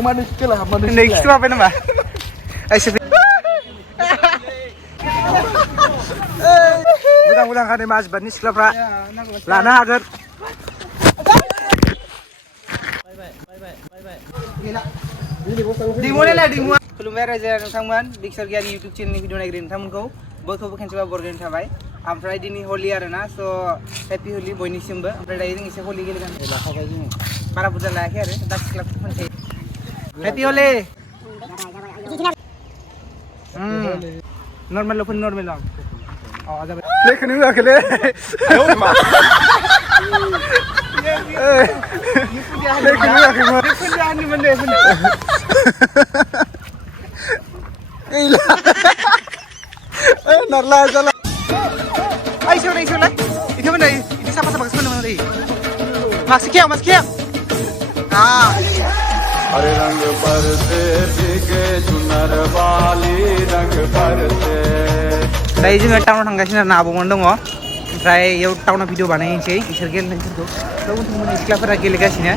manusia lah, manusia. Next apa nama? Mudah-mudahan kan mas banis klub ra. Lana agar. Dimulai lah dimulai. खुलुमबाय रायजो नोंथांमोन Big Sur गियानि YouTube चेनेलनि video नायगिरि नोंथांमोनखौ बयखौबो खेनसेबा बरगोन थाबाय ओमफ्राय दिनै हलि आरोना स' हेपि हलि बयनिसिमबो ओमफ्राय दायो जों एसे हलि गेलेगोन लाखाबाय जोङो बारा बुरजा लायाखै आरो दा सिख्ला फोनखायो हेपि हलि नर्मेल फोन नर्मेल अ जाबाय लेखोनो होआखैलै आयौ मा लेखोनो होआखैमोन फोनजानिमोन दे phone gila narla salah ay sorry itu mana ini siapa mana tadi masih kiam हरे रंग बरसे भीगे चुनर वाली रंग बरसे दायो जोङो टाउनाव थांगासिनो आरो आबौमोन दङ ओमफ्राय इयाव टाउनाव भिडिअ बानायनोसै इसोर गेलेनायफोरखौ दा उनथिंमोन सिख्लाफोरा गेलेगासिनो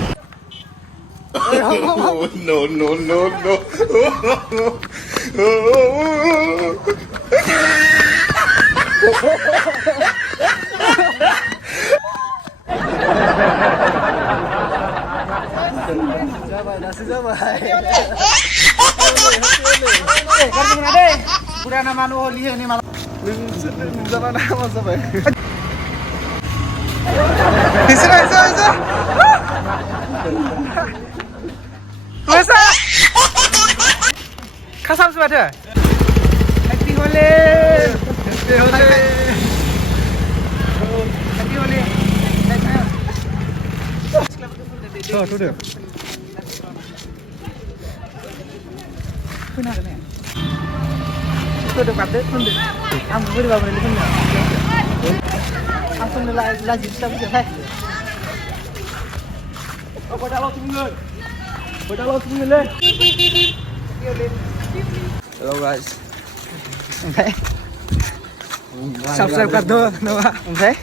no no no no udah nama nu holi ini malah Zaman nama sampai. Bisa. Masa? Kasam sebentar. Happy Holi. Happy Holi. Tuh deh. Pun ada ni. Itu ada pada pun deh. Kamu beri bawa ni pun ya. Aku ni lagi siapa sih? Apa dah lo tunggu? Hello guys. Okay. Subscribe कर दो नवा ओमफ्राय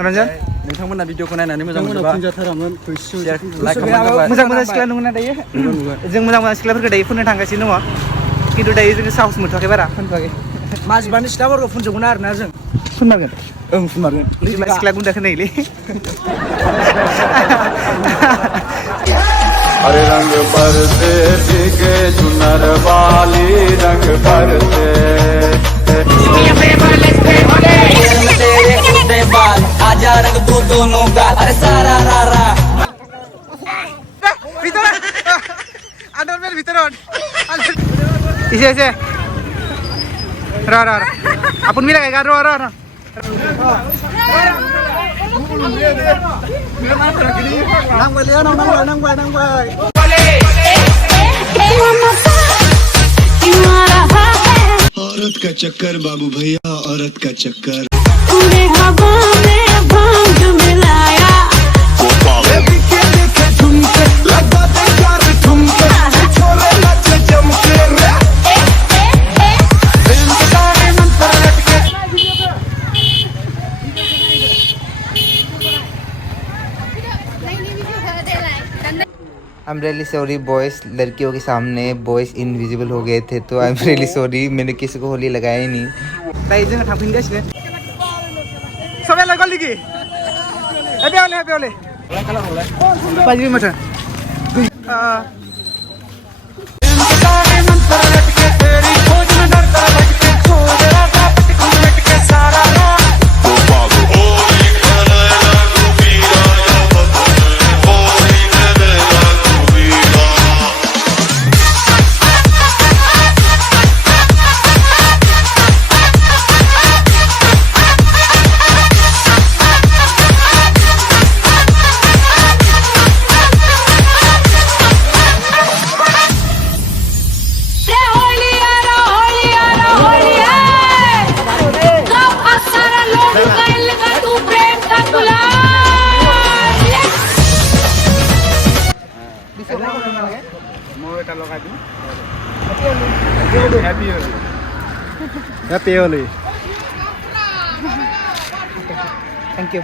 रंजन नोंथांमोना भिडिअखौ नायनानै मोजां मोनोबा मोजां सिख्ला नङा दायो जों मोजां सिख्लाफोरखौ दायो फुननो थांगासिनो दङ खिन्थु दायो जोङो साहस मोनथ'वाखै बारा फुनथ'वाखै माजिबानि सिख्लाफोरखौ फुनजोबगोन आरोना जों फुनमारगोन ओं फुनमारगोन सिख्ला गुन्दाखौ नैलै हरे रंग बरसे भीगे चुनर वाली रंग बरसे आजा रंग दो दोनों का अरे सारा रारा ভিতরে আন্ডারমেল ভিতরন ইসে রা আপন মিলা গায় রা nang bay औरत का चक्कर बाबू भैया औरत का चक्कर I'm really sorry boys, लड़कियों के सामने boys invisible हो गए थे तो I'm really sorry मैंने किसी को होली लगाया ही नहीं दायो जोङो थांफिनगासिनो सबाय लागल लिगि हेपि हले बाजि माथो Happy Holi. Thank you.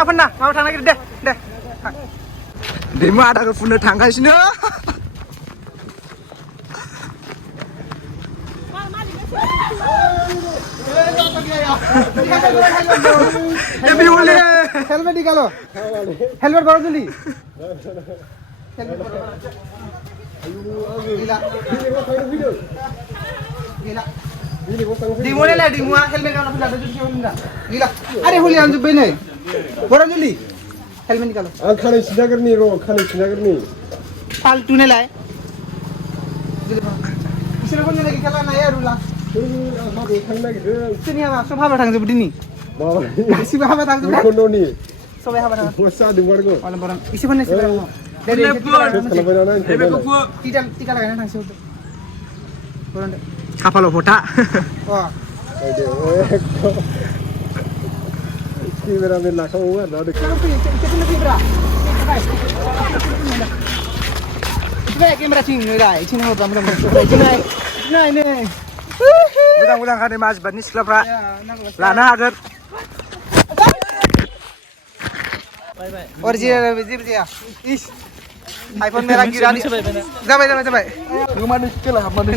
Pernah. Mau tang lagi deh. Demo ada ke fundo थांगासिनो Happy Holi Helmet निकालो Helmet करो जल्दी Gila Demo ले demo helmet का अपना दे Gila अरे होली आंजू बेने करो जल्दी helmet निकालो खाने सीधा करनी रो खाने सीधा करनी फालतू ने लाए इसने कौन लगी खेला ना यार रुला मा खाने लगे sini apa sofa batang seperti ini बाबा isi apa batang seperti कोनोनी sofa apa batang बसा दुंगार को orang orang isi mana sih dari tiga lagi nang sih orang खाफालो फोटा wah इसकी मेरा में लाखों हुआ ना देख lebih berat coba kamera sini nih sini apa nah ini मोजां खाने माजबादनि सिख्लाफ्रा लानो हागोन original betul ya is iPhone merah gira nih जाबाय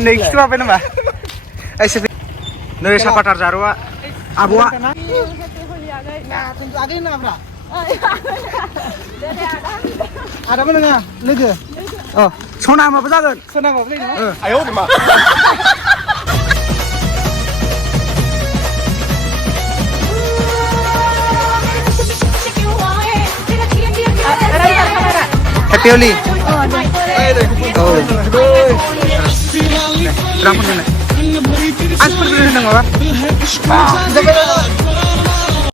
next apa nama नै सापाटार जारुआ आब'आ tentu agak ini apa ada mana nggak logo oh सना माबा जागोन sana apa ini आयौ मा Happy Holi oh berapa nih as pergi nang apa